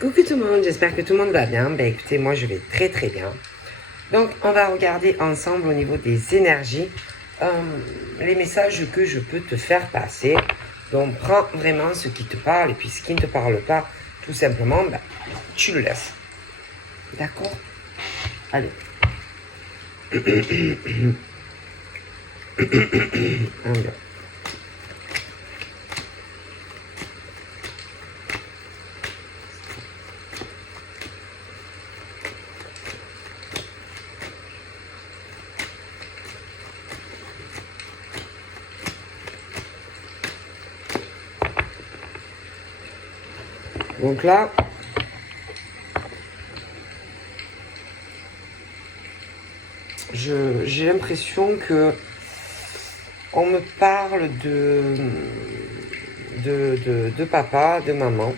Coucou tout le monde, j'espère que tout le monde va bien. Ben écoutez, moi je vais très très bien. Donc on va regarder ensemble au niveau des énergies les messages que je peux te faire passer. Donc prends vraiment ce qui te parle et puis ce qui ne te parle pas, tout simplement, ben, tu le laisses. D'accord? Allez. Donc là, j'ai l'impression que on me parle de papa, de maman,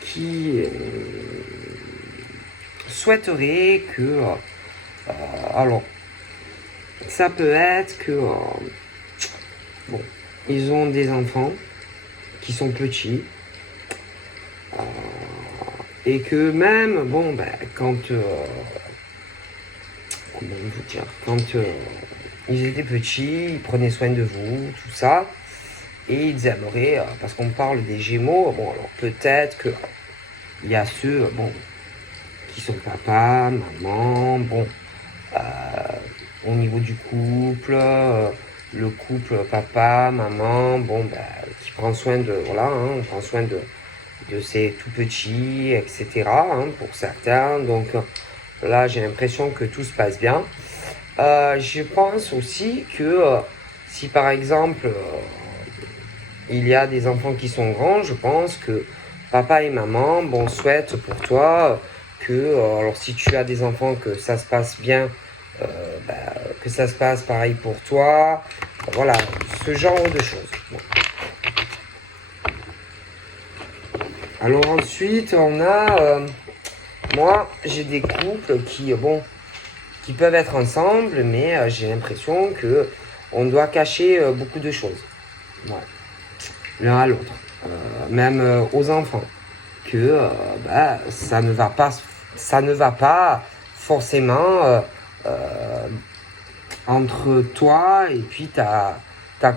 qui souhaiterait que... alors, ça peut être que... bon, ils ont des enfants qui sont petits. Et que même, bon, ben, quand... comment vous dire? Quand ils étaient petits, ils prenaient soin de vous, tout ça. Et ils aimeraient, parce qu'on parle des Gémeaux, bon, alors peut-être que il y a ceux, bon, qui sont papa, maman, bon, au niveau du couple, le couple papa, maman, bon, ben, qui prend soin de, voilà, hein, on prend soin de ces tout petits, etc., hein, pour certains. Donc là, j'ai l'impression que tout se passe bien. Je pense aussi que si par exemple il y a des enfants qui sont grands, je pense que papa et maman, bon, souhaitent pour toi que, alors si tu as des enfants, que ça se passe bien, bah, que ça se passe pareil pour toi, voilà, ce genre de choses. Bon. Alors ensuite, on a, moi, j'ai des couples qui, bon, qui peuvent être ensemble, mais j'ai l'impression que on doit cacher beaucoup de choses. Ouais. L'un à l'autre, même aux enfants, que bah, ça ne va pas forcément entre toi et puis ta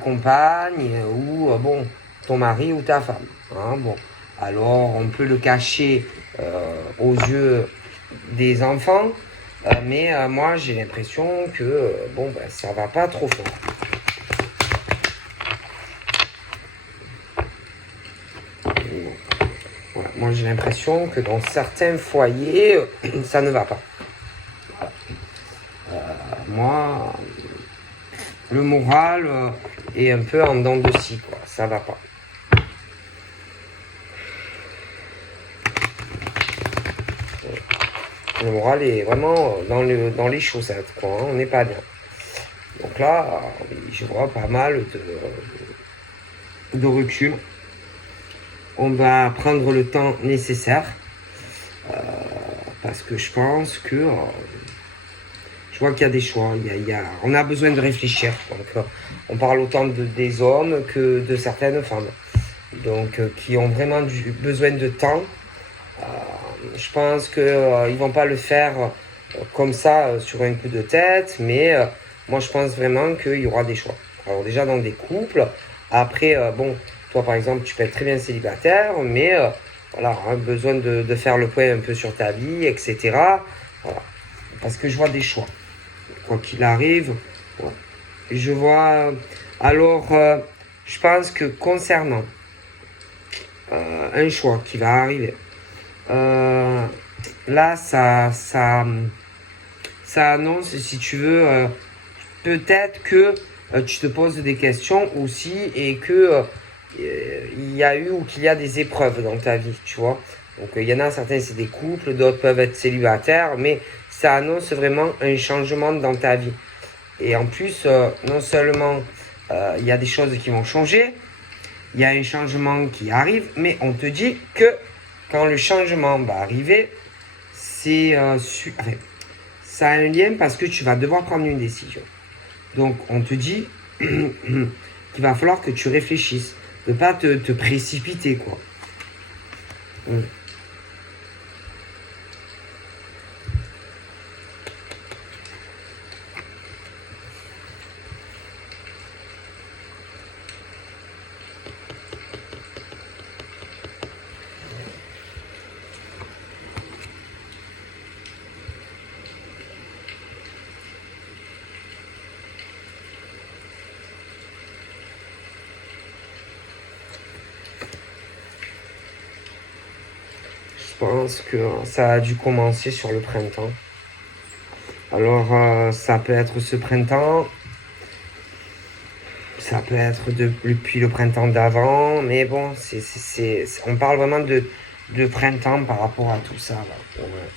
compagne ou bon ton mari ou ta femme. Hein, bon, alors on peut le cacher aux yeux des enfants, mais moi j'ai l'impression que bon bah, ça va pas trop fort. Voilà. Moi, j'ai l'impression que dans certains foyers, ça ne va pas. Voilà. Moi, le moral est un peu en dents de scie, quoi. Ça va pas. Le moral est vraiment dans les chaussettes, quoi. Hein. On n'est pas bien. Donc là, je vois pas mal de recul. On va prendre le temps nécessaire parce que je pense que je vois qu'il y a des choix. On a besoin de réfléchir. Donc, on parle autant des hommes que de certaines femmes. Donc, qui ont vraiment besoin de temps. Je pense qu'ils ne vont pas le faire comme ça sur un coup de tête, mais moi je pense vraiment qu'il y aura des choix. Alors déjà dans des couples, après, bon, toi par exemple tu peux être très bien célibataire, mais voilà, hein, besoin de faire le point un peu sur ta vie, etc. Voilà. Parce que je vois des choix. Quoi qu'il arrive, ouais. Je vois... Alors, je pense que concernant un choix qui va arriver, là, ça annonce, si tu veux, peut-être que tu te poses des questions aussi et que il y a eu ou qu'il y a des épreuves dans ta vie, tu vois. Donc, il y en a certains, c'est des couples, d'autres peuvent être célibataires, mais ça annonce vraiment un changement dans ta vie. Et en plus, non seulement il y a des choses qui vont changer, il y a un changement qui arrive, mais on te dit que quand le changement va arriver, c'est ça a un lien parce que tu vas devoir prendre une décision. Donc on te dit qu'il va falloir que tu réfléchisses, de ne pas te précipiter, quoi. Mm. Je pense que ça a dû commencer sur le printemps. Alors, ça peut être ce printemps, ça peut être depuis le printemps d'avant, mais bon, on parle vraiment de printemps par rapport à tout ça. Là. Ouais.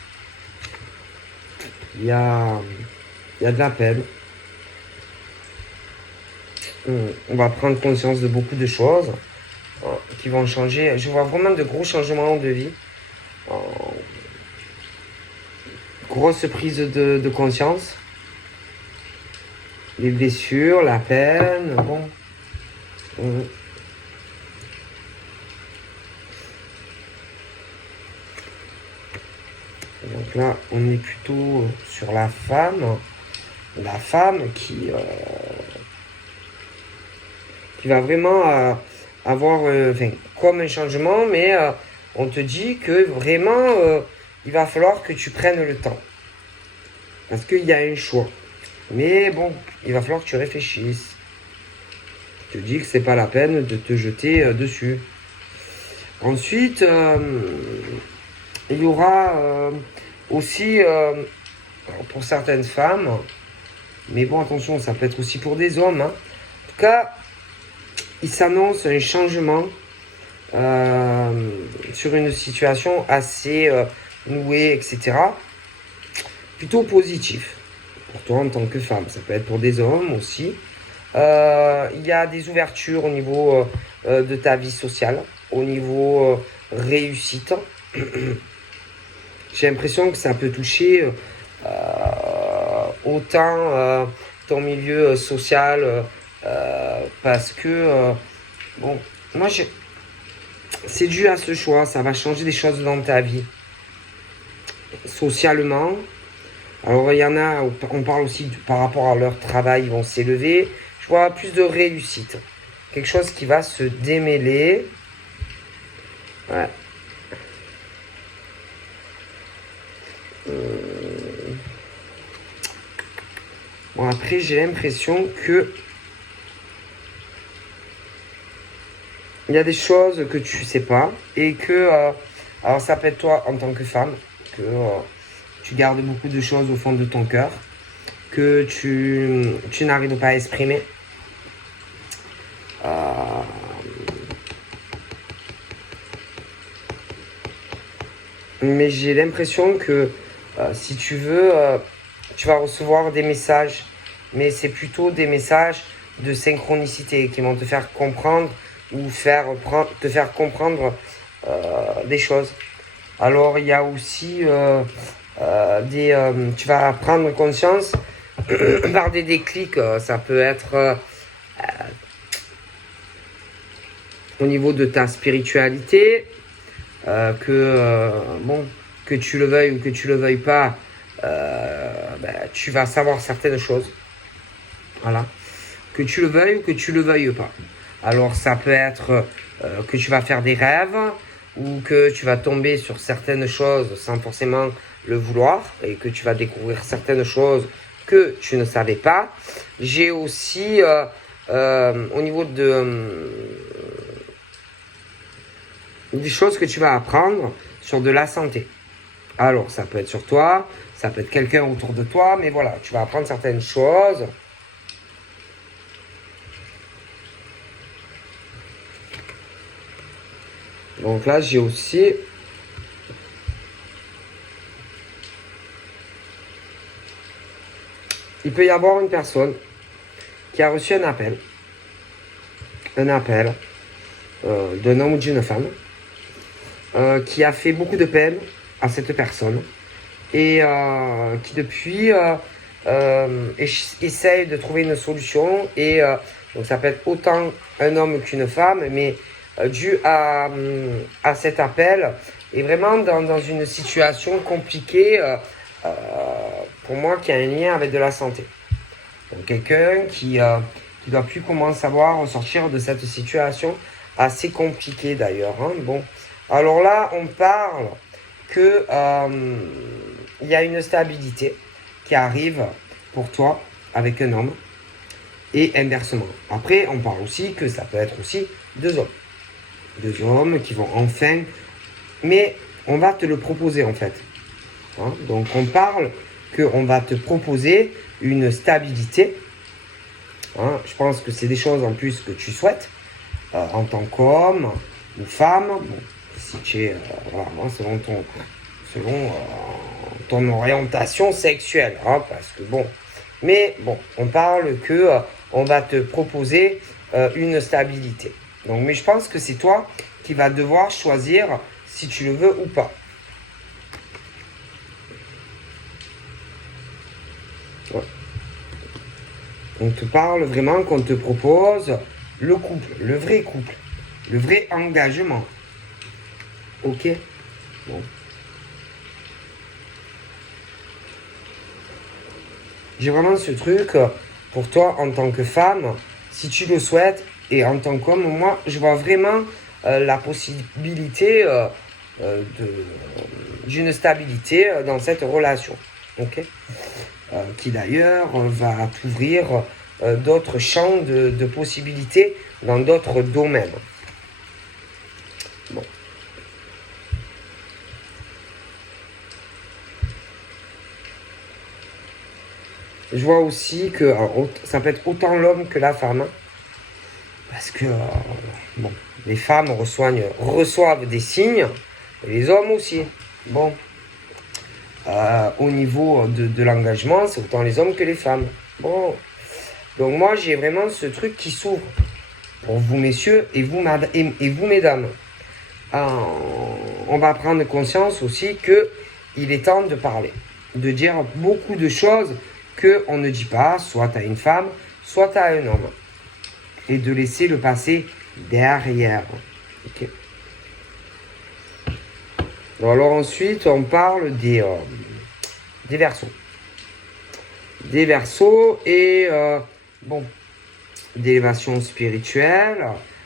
Il y a, il y a de la peine. On va prendre conscience de beaucoup de choses qui vont changer. Je vois vraiment de gros changements de vie. Grosse prise de conscience. Les blessures, la peine, bon. Donc là, on est plutôt sur la femme. La femme qui va vraiment avoir comme un changement, mais on te dit que vraiment, il va falloir que tu prennes le temps. Parce qu'il y a un choix. Mais bon, il va falloir que tu réfléchisses. Je te dis que c'est pas la peine de te jeter dessus. Ensuite, il y aura aussi, pour certaines femmes, mais bon, attention, ça peut être aussi pour des hommes. Hein. En tout cas, il s'annonce un changement sur une situation assez nouée, etc. Plutôt positif pour toi en tant que femme. Ça peut être pour des hommes aussi. Il y a des ouvertures au niveau de ta vie sociale, au niveau réussite. J'ai l'impression que ça peut toucher autant ton milieu social parce que, bon, moi, c'est dû à ce choix. Ça va changer des choses dans ta vie. Socialement, alors il y en a, on parle aussi par rapport à leur travail, ils vont s'élever. Je vois plus de réussite. Quelque chose qui va se démêler. Ouais. Bon, après, j'ai l'impression que il y a des choses que tu sais pas et que, alors ça peut être toi en tant que femme, que tu gardes beaucoup de choses au fond de ton cœur, que tu n'arrives pas à exprimer. Mais j'ai l'impression que si tu veux, tu vas recevoir des messages, mais c'est plutôt des messages de synchronicité qui vont te faire comprendre ou te faire comprendre des choses. Alors il y a aussi tu vas prendre conscience par des déclics. Ça peut être au niveau de ta spiritualité, que tu le veuilles ou que tu le veuilles pas, tu vas savoir certaines choses. Voilà. Que tu le veuilles ou que tu le veuilles pas. Alors ça peut être que tu vas faire des rêves ou que tu vas tomber sur certaines choses sans forcément le vouloir et que tu vas découvrir certaines choses que tu ne savais pas. J'ai aussi au niveau des choses que tu vas apprendre sur de la santé. Alors, ça peut être sur toi, ça peut être quelqu'un autour de toi, mais voilà, tu vas apprendre certaines choses. Donc là, j'ai aussi il peut y avoir une personne qui a reçu un appel d'un homme ou d'une femme qui a fait beaucoup de peine à cette personne et qui depuis essaye de trouver une solution et donc ça peut être autant un homme qu'une femme, mais dû à cet appel est vraiment dans une situation compliquée pour moi qui a un lien avec de la santé. Donc quelqu'un qui doit plus comment savoir sortir de cette situation assez compliquée d'ailleurs. Hein. Bon, alors là on parle que il y a une stabilité qui arrive pour toi avec un homme et inversement. Après on parle aussi que ça peut être aussi deux hommes qui vont enfin, mais on va te le proposer en fait. Hein. Donc on parle qu'on va te proposer une stabilité. Hein. Je pense que c'est des choses en plus que tu souhaites en tant qu'homme ou femme. Bon, si tu es voilà, selon ton orientation sexuelle, hein, parce que bon. Mais bon, on parle que on va te proposer une stabilité. Donc, mais je pense que c'est toi qui vas devoir choisir si tu le veux ou pas. Ouais. On te parle vraiment qu'on te propose le couple, le vrai engagement. Ok. Bon. J'ai vraiment ce truc pour toi en tant que femme, si tu le souhaites, et en tant qu'homme, moi, je vois vraiment la possibilité d'une stabilité dans cette relation. Ok. Qui d'ailleurs va t'ouvrir d'autres champs de possibilités dans d'autres domaines. Bon. Je vois aussi que alors, ça peut être autant l'homme que la femme. Hein, parce que bon, les femmes reçoivent des signes, et les hommes aussi. Bon. Au niveau de l'engagement, c'est autant les hommes que les femmes. Bon. Donc moi, j'ai vraiment ce truc qui s'ouvre pour vous, messieurs, et vous, mesdames. On va prendre conscience aussi qu'il est temps de parler, de dire beaucoup de choses qu'on ne dit pas, soit à une femme, soit à un homme. Et de laisser le passé derrière. Okay. Alors ensuite, on parle des Verseaux. Des Verseaux et bon, d'élévation spirituelle.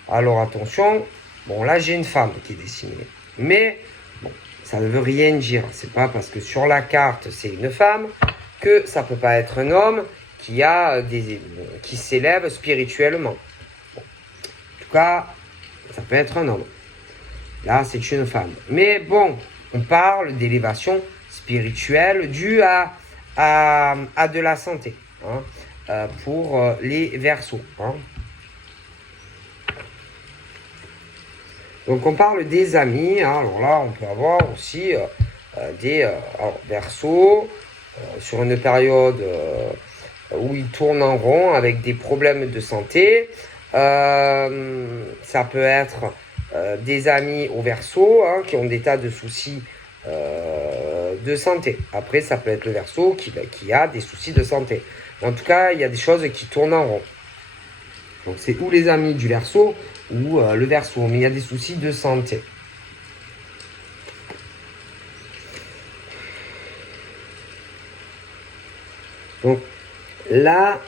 Alors attention, bon là j'ai une femme qui est dessinée. Mais bon, ça ne veut rien dire. C'est pas parce que sur la carte c'est une femme que ça peut pas être un homme qui s'élève spirituellement. Bon. En tout cas, ça peut être un homme. Là, c'est une femme. Mais bon, on parle d'élévation spirituelle due à de la santé hein, pour les Verseaux. Hein. Donc, on parle des amis. Hein. Alors là, on peut avoir aussi des Verseaux sur une période où ils tournent en rond avec des problèmes de santé. Ça peut être des amis au Verseau hein, qui ont des tas de soucis de santé. Après, ça peut être le Verseau qui a des soucis de santé. En tout cas, il y a des choses qui tournent en rond. Donc, c'est ou les amis du Verseau ou le Verseau, mais il y a des soucis de santé. Donc, là,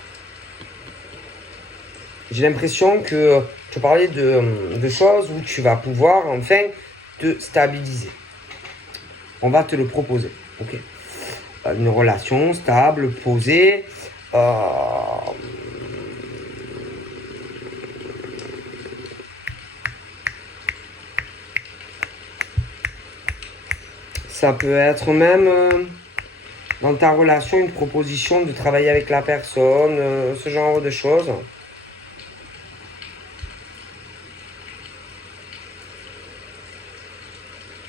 j'ai l'impression que tu parlais de choses où tu vas pouvoir enfin te stabiliser. On va te le proposer. Ok. Une relation stable, posée. Ça peut être même dans ta relation une proposition de travailler avec la personne, ce genre de choses.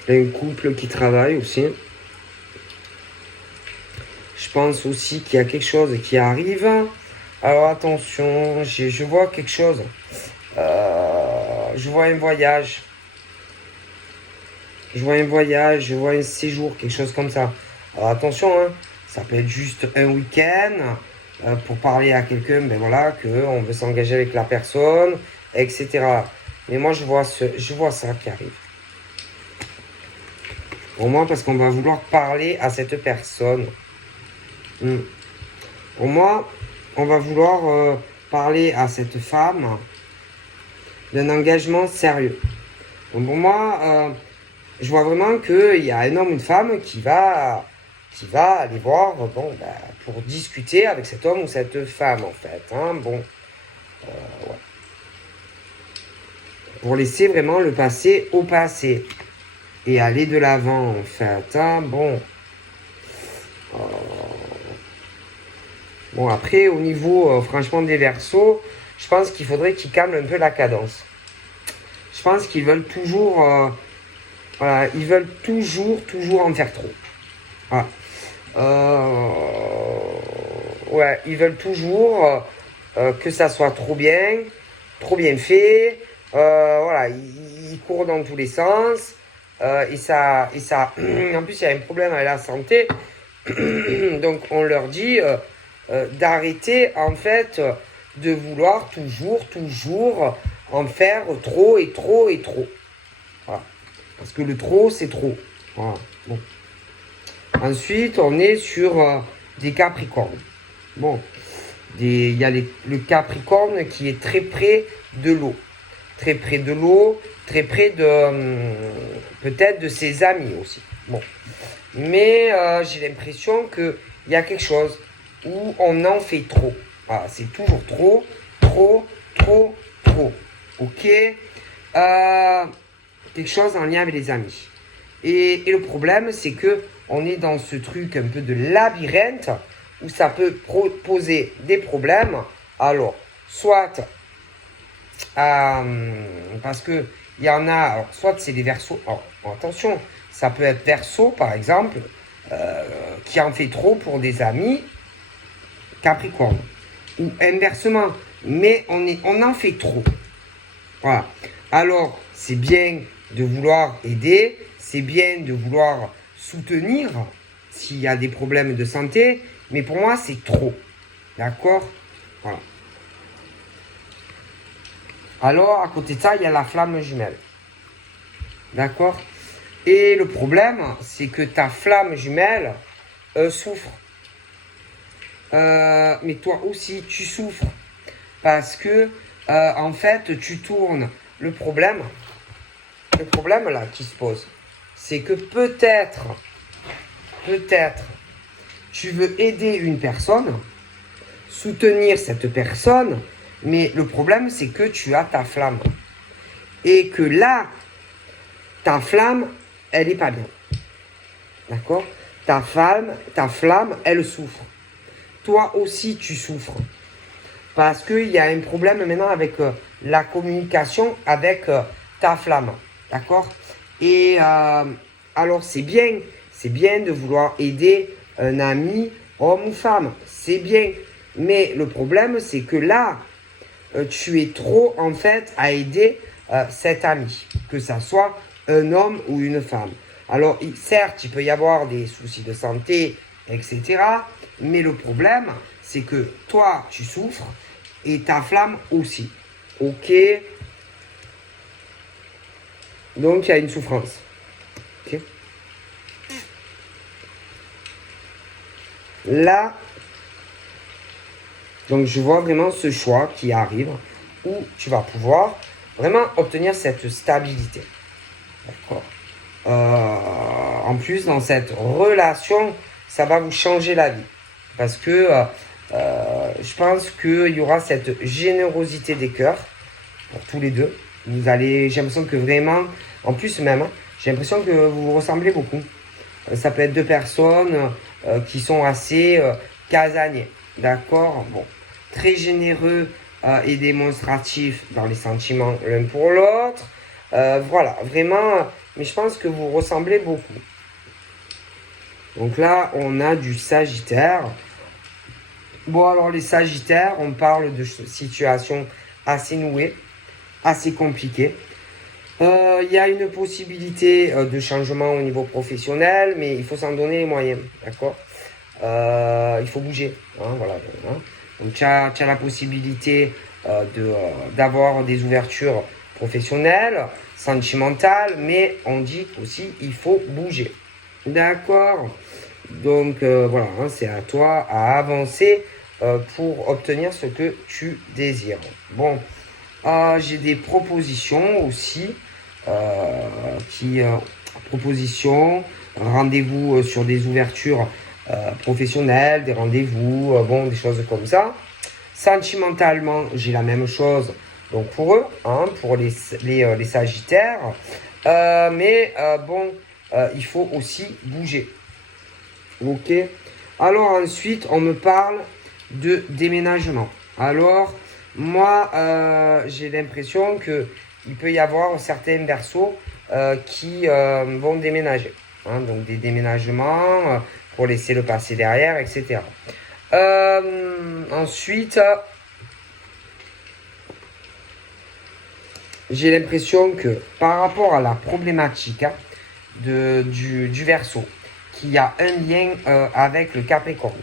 Un couple qui travaille aussi. Je pense aussi qu'il y a quelque chose qui arrive. Alors attention, je vois quelque chose. Je vois un voyage. Je vois un séjour, quelque chose comme ça. Alors attention, hein, ça peut être juste un week-end pour parler à quelqu'un, ben voilà, qu'on veut s'engager avec la personne, etc. Mais moi, je vois ça qui arrive. Pour moi, parce qu'on va vouloir parler à cette personne. Pour moi, on va vouloir parler à cette femme d'un engagement sérieux. Donc pour moi, je vois vraiment qu'il y a un homme ou une femme qui va aller voir pour discuter avec cet homme ou cette femme, en fait. Hein, ouais. Pour laisser vraiment le passé au passé. Et aller de l'avant, en fait. Hein, Bon, après, au niveau, franchement, des Verseaux, je pense qu'il faudrait qu'ils calment un peu la cadence. Je pense qu'ils veulent toujours... voilà, ils veulent toujours en faire trop. Voilà. Ouais, ils veulent toujours que ça soit trop bien fait. Voilà, ils courent dans tous les sens. Et ça, en plus, il y a un problème avec la santé. Donc, on leur dit d'arrêter, en fait, de vouloir toujours en faire trop et trop et trop. Voilà. Parce que le trop, c'est trop. Voilà. Bon. Ensuite, on est sur des Capricornes. Bon, il y a le Capricorne qui est très près de l'eau. Très près de l'eau, très près de peut-être de ses amis aussi. Bon. Mais j'ai l'impression qu'il y a quelque chose où on en fait trop. Voilà, c'est toujours trop. Ok, quelque chose en lien avec les amis. Et le problème, c'est que on est dans ce truc un peu de labyrinthe où ça peut poser des problèmes. Alors, soit parce que il y en a, alors, soit c'est des Verseaux. Alors, attention, ça peut être Verseau par exemple, qui en fait trop pour des amis Capricorne, ou inversement. Mais on en fait trop. Voilà. Alors, c'est bien de vouloir aider, c'est bien de vouloir soutenir s'il y a des problèmes de santé, mais pour moi, c'est trop. D'accord? Voilà. Alors, à côté de ça, il y a la flamme jumelle. D'accord? Et le problème, c'est que ta flamme jumelle souffre. Mais toi aussi, tu souffres. Parce que, en fait, tu tournes. Le problème là qui se pose, c'est que peut-être, tu veux aider une personne, soutenir cette personne, mais le problème, c'est que tu as ta flamme. Et que là, ta flamme, elle n'est pas bien. D'accord? Ta flamme, elle souffre. Toi aussi, tu souffres. Parce qu'il y a un problème maintenant avec la communication avec ta flamme. D'accord? Et alors, c'est bien de vouloir aider un ami, homme ou femme. C'est bien. Mais le problème, c'est que là, tu es trop, en fait, à aider cet ami. Que ça soit un homme ou une femme. Alors, certes, il peut y avoir des soucis de santé, etc. Mais le problème, c'est que toi, tu souffres et ta flamme aussi. Ok? Donc, il y a une souffrance. Ok? Là, donc je vois vraiment ce choix qui arrive où tu vas pouvoir vraiment obtenir cette stabilité. D'accord? En plus, dans cette relation, ça va vous changer la vie. Parce que je pense qu'il y aura cette générosité des cœurs pour tous les deux. J'ai l'impression que vraiment, en plus même, j'ai l'impression que vous vous ressemblez beaucoup. Ça peut être deux personnes qui sont assez casaniers. D'accord? Bon. Très généreux et démonstratifs dans les sentiments l'un pour l'autre. Voilà, vraiment, mais je pense que vous ressemblez beaucoup. Donc là, on a du Sagittaire. Bon, alors les Sagittaires, on parle de situations assez nouées, assez compliquées. Il y a une possibilité de changement au niveau professionnel, mais il faut s'en donner les moyens, d'accord? Il faut bouger, hein, voilà. Hein. Donc tu as la possibilité d'avoir des ouvertures professionnel, sentimental, mais on dit aussi il faut bouger. D'accord? Donc voilà, hein, c'est à toi à avancer pour obtenir ce que tu désires. Bon, j'ai des propositions aussi propositions, rendez-vous sur des ouvertures professionnelles, des rendez-vous, bon, des choses comme ça. Sentimentalement, j'ai la même chose. Donc pour eux, hein, pour les Sagittaires. Mais bon, il faut aussi bouger. Ok. Alors ensuite, on me parle de déménagement. Alors, moi, j'ai l'impression que il peut y avoir certains Verseaux qui vont déménager. Hein, donc des déménagements pour laisser le passé derrière, etc. Ensuite, j'ai l'impression que par rapport à la problématique hein, du Verseau, qu'il y a un lien avec le Capricorne.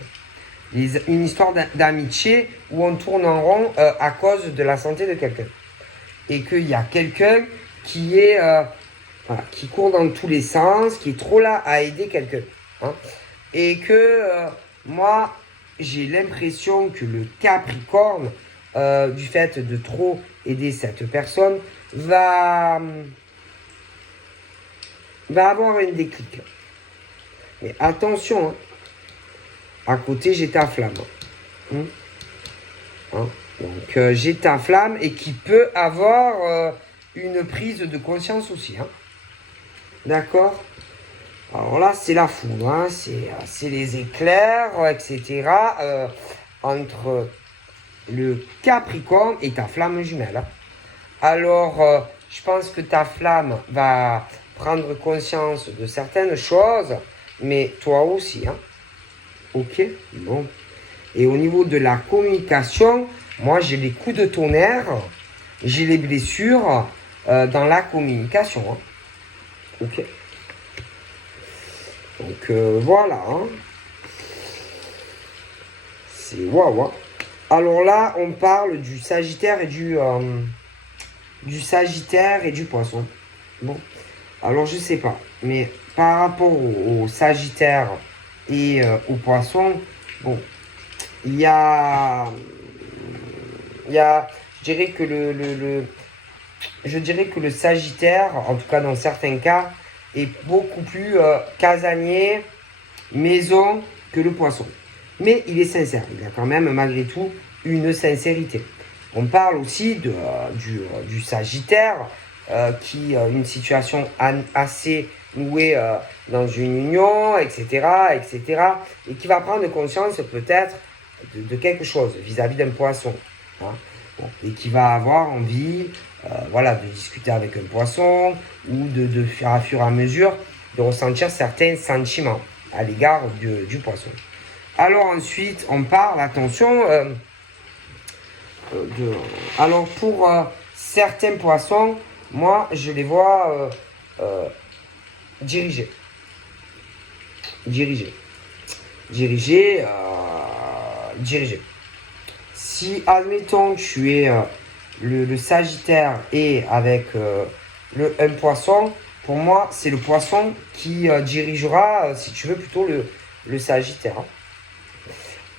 Une histoire d'amitié où on tourne en rond à cause de la santé de quelqu'un. Et qu'il y a quelqu'un qui est voilà, qui court dans tous les sens, qui est trop là à aider quelqu'un. Hein. Et que moi, j'ai l'impression que le Capricorne, du fait de trop aider cette personne, va avoir un déclic. Mais attention, hein. À côté, j'ai ta flamme. Hein. Donc, j'ai ta flamme et qui peut avoir une prise de conscience aussi. Hein. D'accord? Alors là, c'est la foudre. Hein. C'est les éclairs, etc. Entre le Capricorne et ta flamme jumelle. Hein. Alors, je pense que ta flamme va prendre conscience de certaines choses, mais toi aussi. Hein. Ok, bon. Et au niveau de la communication, moi j'ai les coups de tonnerre, j'ai les blessures dans la communication. Hein. Ok. Donc voilà. Hein. C'est waouh. Hein. Alors là, on parle du Sagittaire et du Sagittaire et du Poisson. Bon. Alors je sais pas, mais par rapport au Sagittaire et au Poisson, bon, il y a, je dirais que je dirais que le Sagittaire, en tout cas dans certains cas, est beaucoup plus casanier, maison que le Poisson. Mais il est sincère, il a quand même malgré tout une sincérité. On parle aussi du Sagittaire qui a une situation assez nouée dans une union, etc., etc., et qui va prendre conscience peut-être de quelque chose vis-à-vis d'un Poisson. Hein. Bon, et qui va avoir envie voilà, de discuter avec un Poisson ou de faire à fur et à mesure de ressentir certains sentiments à l'égard du Poisson. Alors ensuite, on parle, attention, alors pour certains Poissons, moi je les vois diriger. Si, admettons, tu es le Sagittaire et avec un Poisson, pour moi, c'est le Poisson qui dirigera, si tu veux, plutôt le Sagittaire. Hein.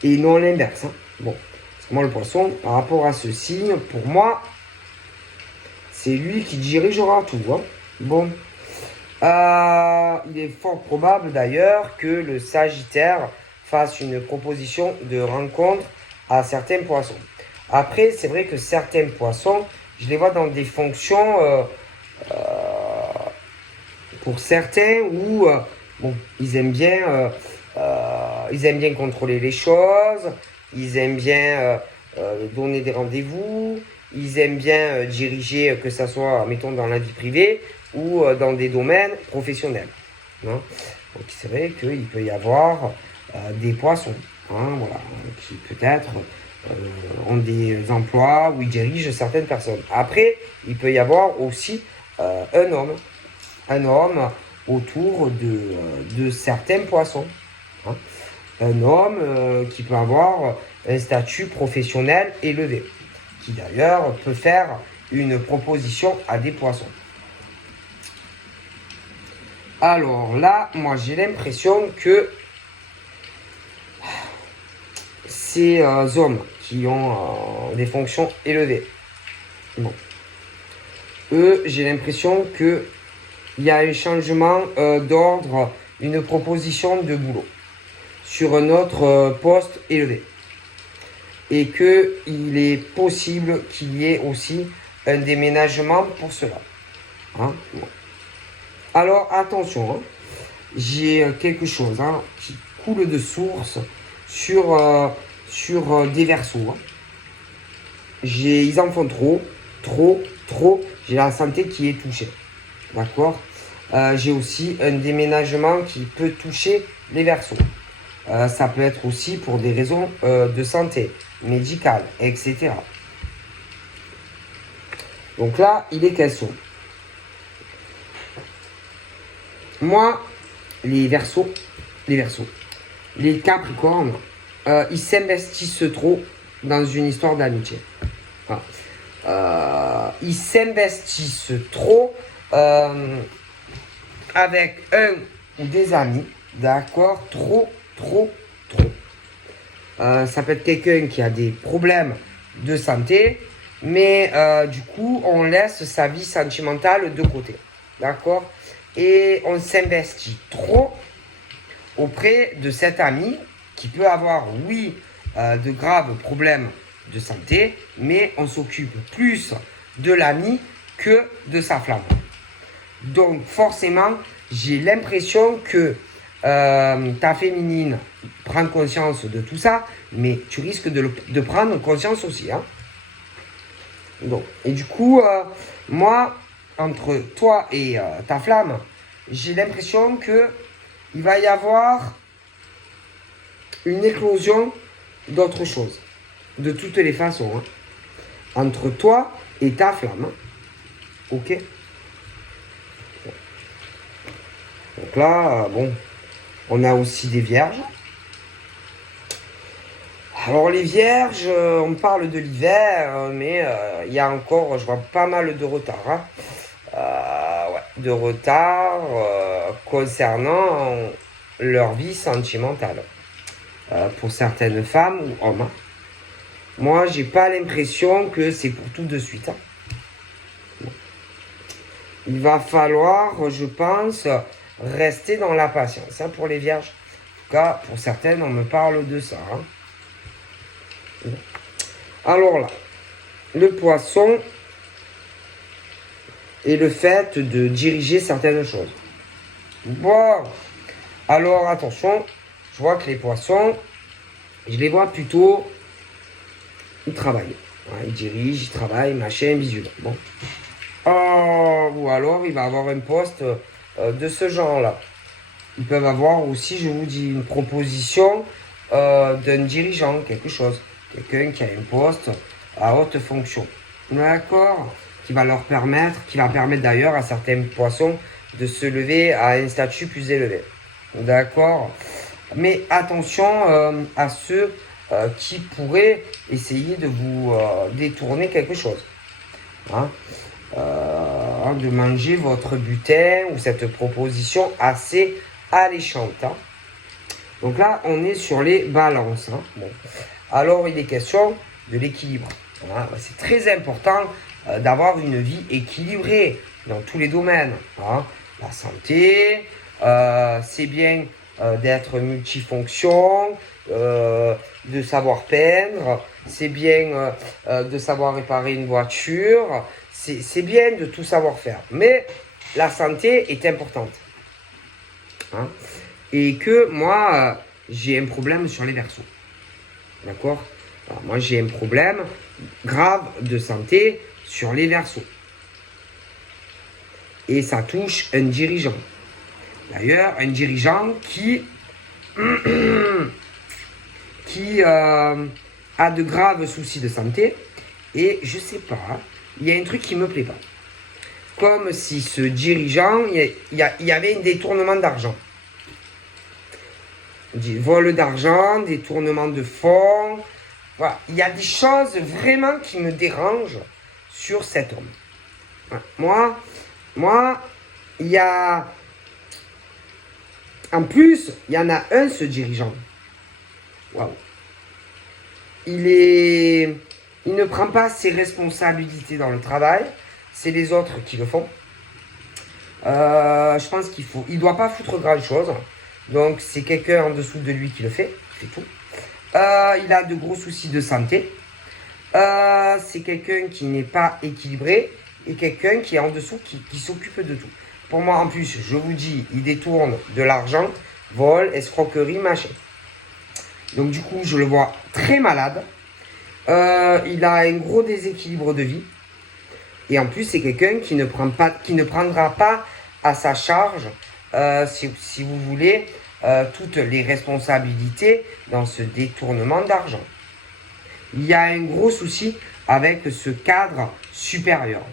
Et non l'inverse. Hein. Bon, parce que moi, le Poisson, par rapport à ce signe, pour moi, c'est lui qui dirigera tout. Hein. Bon. Il est fort probable d'ailleurs que le Sagittaire fasse une proposition de rencontre à certains Poissons. Après, c'est vrai que certains Poissons, je les vois dans des fonctions pour certains où bon, ils aiment bien contrôler les choses, ils aiment bien donner des rendez-vous, ils aiment bien diriger, que ce soit, mettons, dans la vie privée ou dans des domaines professionnels. Hein. Donc c'est vrai qu'il peut y avoir des Poissons, hein, voilà, qui peut-être ont des emplois où ils dirigent certaines personnes. Après, il peut y avoir aussi un homme autour de certains Poissons. Hein. Un homme qui peut avoir un statut professionnel élevé, qui d'ailleurs peut faire une proposition à des poissons. Alors là, moi j'ai l'impression que ces hommes qui ont des fonctions élevées, bon, eux, j'ai l'impression qu'il y a un changement d'ordre, une proposition de boulot sur un autre poste élevé. Et qu'il est possible qu'il y ait aussi un déménagement pour cela. Hein, bon. Alors attention, hein, j'ai quelque chose qui coule de source sur des Verseaux. Hein. Ils en font trop. J'ai la santé qui est touchée. D'accord. J'ai aussi un déménagement qui peut toucher les Verseaux. Ça peut être aussi pour des raisons de santé, médicale, etc. Donc là, il est question. Moi, les Verseaux, les Capricornes, ils s'investissent trop dans une histoire d'amitié. Ils s'investissent trop avec un ou des amis, d'accord, trop. Ça peut être quelqu'un qui a des problèmes de santé, mais du coup, on laisse sa vie sentimentale de côté, d'accord, et on s'investit trop auprès de cet ami qui peut avoir, oui, de graves problèmes de santé, mais on s'occupe plus de l'ami que de sa flamme. Donc forcément, j'ai l'impression que ta féminine prend conscience de tout ça, mais tu risques de prendre conscience aussi. Hein. Donc, et du coup, moi, entre toi et ta flamme, j'ai l'impression que il va y avoir une éclosion d'autres choses, de toutes les façons, hein, entre toi et ta flamme. Hein. Ok. Donc là, bon, on a aussi des vierges. Alors les vierges, on parle de l'hiver, mais il y a encore, je vois pas mal de retard. Hein. De retard concernant leur vie sentimentale. Pour certaines femmes ou hommes. Hein. Moi, j'ai pas l'impression que c'est pour tout de suite. Hein. Il va falloir, je pense, rester dans la patience hein, pour les vierges. En tout cas, pour certaines, on me parle de ça. Hein. Alors là, le poisson et le fait de diriger certaines choses. Bon, alors attention, je vois que les poissons, je les vois plutôt, ils travaillent. Ouais, ils dirigent, ils travaillent, machin, bisous. Bon. Ou alors il va avoir un poste de ce genre-là. Ils peuvent avoir aussi, je vous dis, une proposition d'un dirigeant, quelque chose. Quelqu'un qui a un poste à haute fonction. D'accord. Qui va permettre d'ailleurs à certains poissons de se lever à un statut plus élevé. D'accord. Mais attention à ceux qui pourraient essayer de vous détourner quelque chose. Hein. De manger votre butin ou cette proposition assez alléchante. Hein. Donc là, on est sur les balances. Hein. Bon. Alors, il est question de l'équilibre. Hein. C'est très important d'avoir une vie équilibrée dans tous les domaines. Hein. La santé, c'est bien d'être multifonction, de savoir peindre, c'est bien de savoir réparer une voiture, c'est bien de tout savoir faire. Mais la santé est importante. Hein. Et que moi, j'ai un problème sur les Verseaux. D'accord ? Alors, moi, j'ai un problème grave de santé sur les Verseaux. Et ça touche un dirigeant. D'ailleurs, un dirigeant qui a de graves soucis de santé. Et je sais pas, il y a un truc qui me plaît pas. Comme si ce dirigeant, il y avait un détournement d'argent. Vol d'argent, détournement de fonds. Voilà. Il y a des choses vraiment qui me dérangent sur cet homme. Ouais. Moi, il y a... En plus, il y en a un, ce dirigeant. Waouh. Il ne prend pas ses responsabilités dans le travail. C'est les autres qui le font. Je pense il doit pas foutre grand chose. Donc c'est quelqu'un en dessous de lui qui le fait, qui fait tout. Il a de gros soucis de santé. C'est quelqu'un qui n'est pas équilibré et quelqu'un qui est en dessous qui s'occupe de tout. Pour moi, en plus, je vous dis, il détourne de l'argent, vol, escroquerie, machin. Donc du coup, je le vois très malade. Il a un gros déséquilibre de vie. Et en plus, c'est quelqu'un qui ne prendra pas à sa charge, si vous voulez, toutes les responsabilités dans ce détournement d'argent. Il y a un gros souci avec ce cadre supérieur.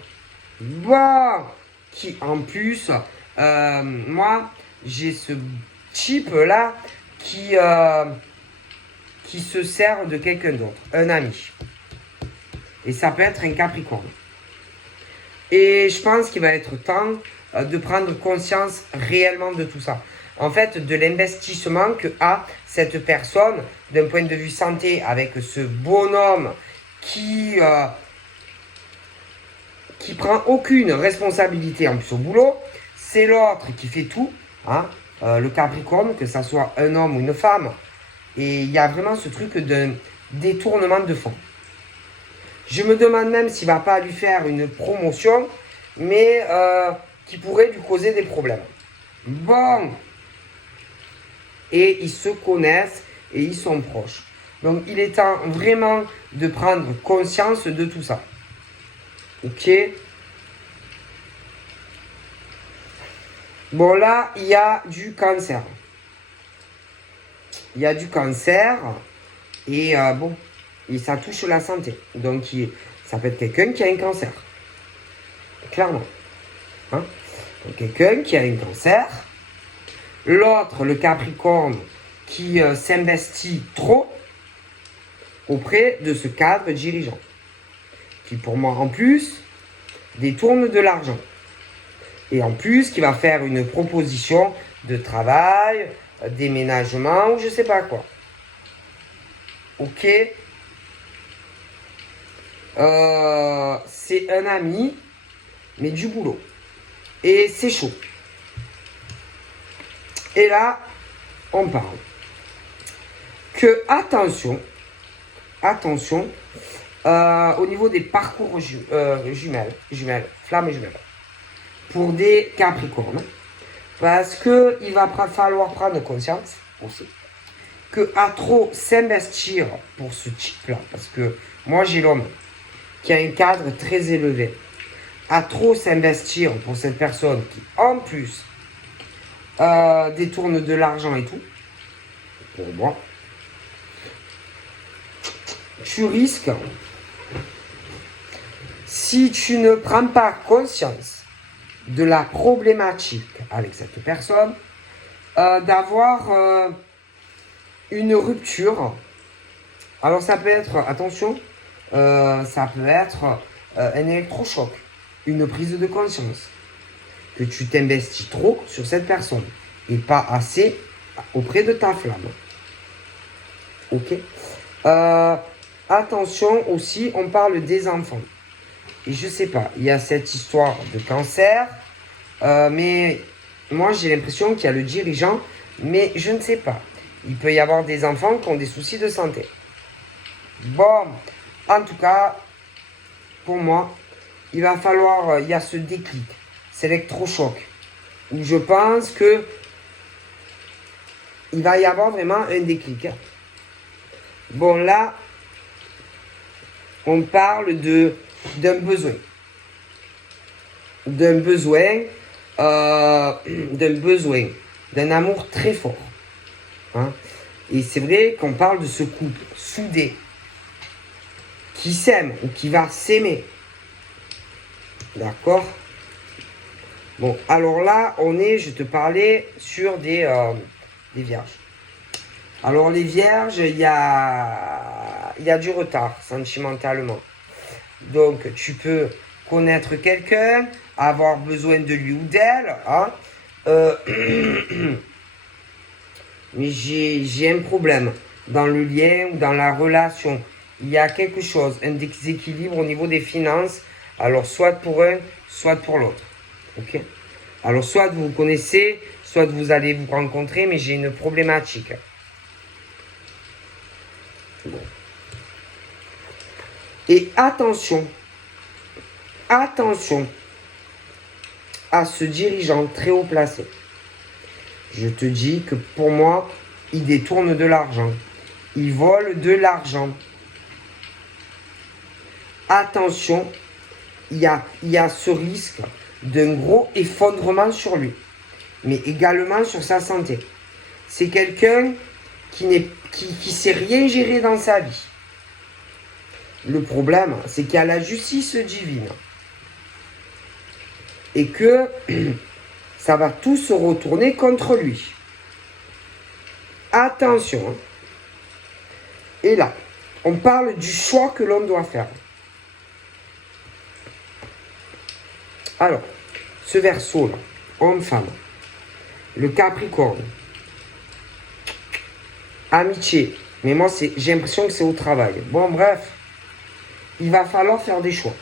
Bon, qui en plus, moi, j'ai ce type-là qui se sert de quelqu'un d'autre, un ami. Et ça peut être un Capricorne. Et je pense qu'il va être temps de prendre conscience réellement de tout ça. En fait, de l'investissement que a cette personne d'un point de vue santé avec ce bonhomme qui prend aucune responsabilité en plus au boulot. C'est l'autre qui fait tout, hein, le Capricorne, que ça soit un homme ou une femme. Et il y a vraiment ce truc d'un détournement de fonds. Je me demande même s'il ne va pas lui faire une promotion, mais qui pourrait lui causer des problèmes. Bon. Et ils se connaissent et ils sont proches. Donc il est temps vraiment de prendre conscience de tout ça. Ok. Bon là, il y a du cancer. Il y a du cancer et bon, et ça touche la santé. Donc ça peut être quelqu'un qui a un cancer. Clairement. Hein? Donc, quelqu'un qui a un cancer. L'autre, le Capricorne, qui s'investit trop auprès de ce cadre dirigeant. Qui pour moi, en plus, détourne de l'argent. Et en plus, qui va faire une proposition de travail, déménagement ou je sais pas quoi. Ok. C'est un ami, mais du boulot. Et c'est chaud. Et là, on parle que, attention, au niveau des parcours flammes jumelles, pour des Capricornes, parce qu'il va falloir prendre conscience aussi que à trop s'investir pour ce type-là, parce que moi j'ai l'homme qui a un cadre très élevé, à trop s'investir pour cette personne qui en plus détourne de l'argent et tout, pour moi, tu risques, si tu ne prends pas conscience de la problématique avec cette personne, d'avoir une rupture. Alors ça peut être, attention, ça peut être un électrochoc, une prise de conscience, que tu t'investis trop sur cette personne et pas assez auprès de ta flamme. Ok. Attention aussi, on parle des enfants. Et je sais pas, il y a cette histoire de cancer, mais moi j'ai l'impression qu'il y a le dirigeant, mais je ne sais pas. Il peut y avoir des enfants qui ont des soucis de santé. Bon, en tout cas, pour moi, il va falloir, il y a ce déclic, c'est l'électrochoc, où je pense que il va y avoir vraiment un déclic. Bon, là, on parle d'un besoin. D'un d'un amour très fort. Hein? Et c'est vrai qu'on parle de ce couple soudé, qui s'aime ou qui va s'aimer. D'accord? Bon, alors là, je te parlais sur des vierges. Alors les vierges, il y a du retard sentimentalement. Donc tu peux connaître quelqu'un, avoir besoin de lui ou d'elle. Hein. Mais j'ai un problème dans le lien ou dans la relation. Il y a quelque chose, un déséquilibre au niveau des finances. Alors, soit pour un, soit pour l'autre. Ok. Alors, soit vous connaissez, soit vous allez vous rencontrer, mais j'ai une problématique. Bon. Et attention à ce dirigeant très haut placé. Je te dis que pour moi, il détourne de l'argent. Il vole de l'argent. Attention, il y a ce risque d'un gros effondrement sur lui, mais également sur sa santé. C'est quelqu'un qui sait rien gérer dans sa vie. Le problème, c'est qu'il y a la justice divine. Et que ça va tout se retourner contre lui. Attention. Et là, on parle du choix que l'on doit faire. Alors, ce Verseau là, homme-femme, le Capricorne, amitié, mais moi j'ai l'impression que c'est au travail. Bon, bref, il va falloir faire des choix.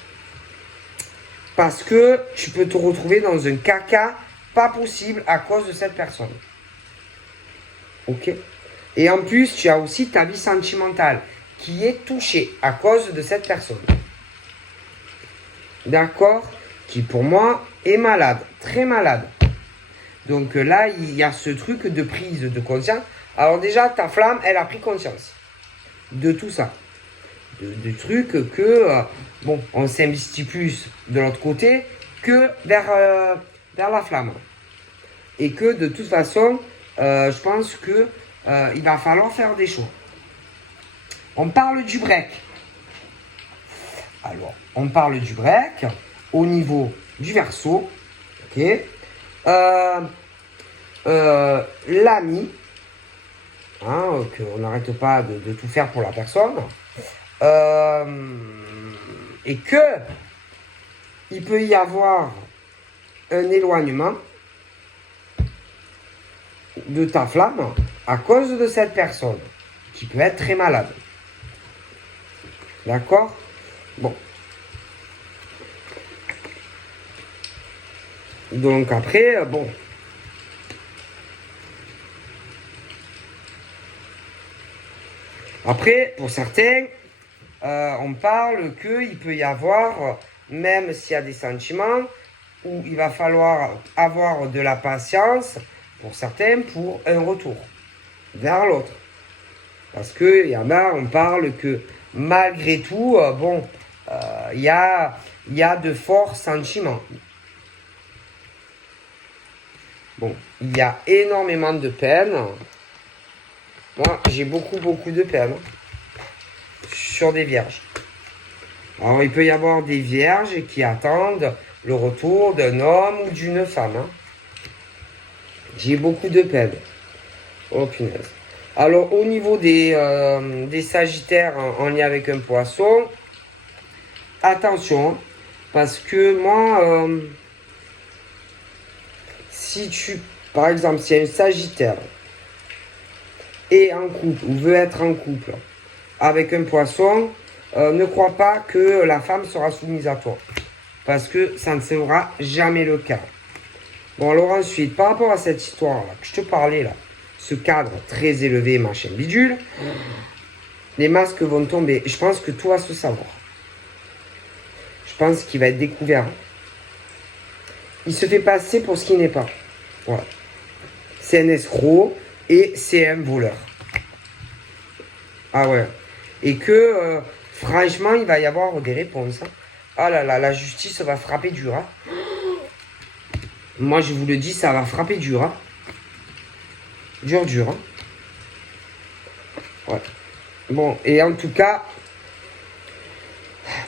Parce que tu peux te retrouver dans un caca pas possible à cause de cette personne. Ok? Et en plus, tu as aussi ta vie sentimentale qui est touchée à cause de cette personne. D'accord? Qui pour moi est malade, très malade. Donc là, il y a ce truc de prise de conscience. Alors déjà, ta flamme, elle a pris conscience de tout ça. De trucs que, bon, on s'investit plus de l'autre côté que vers la flamme. Et que de toute façon, je pense que il va falloir faire des choix. On parle du break. Alors, on parle du break au niveau du Verseau. Ok. L'ami. Hein, qu'on n'arrête pas de tout faire pour la personne. Et que il peut y avoir un éloignement de ta flamme à cause de cette personne qui peut être très malade. D'accord? Bon. Donc après, bon. Après, pour certains, on parle qu'il peut y avoir, même s'il y a des sentiments, où il va falloir avoir de la patience, pour certains, pour un retour vers l'autre. Parce qu'il y en a, on parle que malgré tout, bon, il y a de forts sentiments. Bon, il y a énormément de peine. Moi, j'ai beaucoup de peine sur des vierges. Alors, il peut y avoir des vierges qui attendent le retour d'un homme ou d'une femme. Hein. J'ai beaucoup de peine. Oh, punaise. Alors, au niveau des sagittaires en lien avec un poisson, attention, parce que moi, si tu, par exemple, si un sagittaire est en couple ou veut être en couple avec un poisson, ne crois pas que la femme sera soumise à toi. Parce que ça ne sera jamais le cas. Bon, alors ensuite, par rapport à cette histoire-là, que je te parlais là, ce cadre très élevé, machin bidule, les masques vont tomber. Je pense que tout va se savoir. Je pense qu'il va être découvert. Il se fait passer pour ce qu'il n'est pas. Voilà. C'est un escroc et c'est un voleur. Ah ouais. Et que, franchement, il va y avoir des réponses. Hein. Ah là là, la justice va frapper dur. Hein. Moi, je vous le dis, ça va frapper dur. Hein. Dur. Hein. Ouais. Bon, et en tout cas,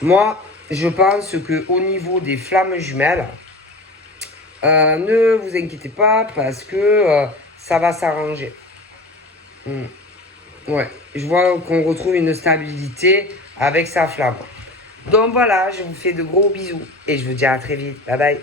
moi, je pense qu'au niveau des flammes jumelles, ne vous inquiétez pas parce que ça va s'arranger. Ouais, je vois qu'on retrouve une stabilité avec sa flamme. Donc voilà, je vous fais de gros bisous et je vous dis à très vite. Bye bye.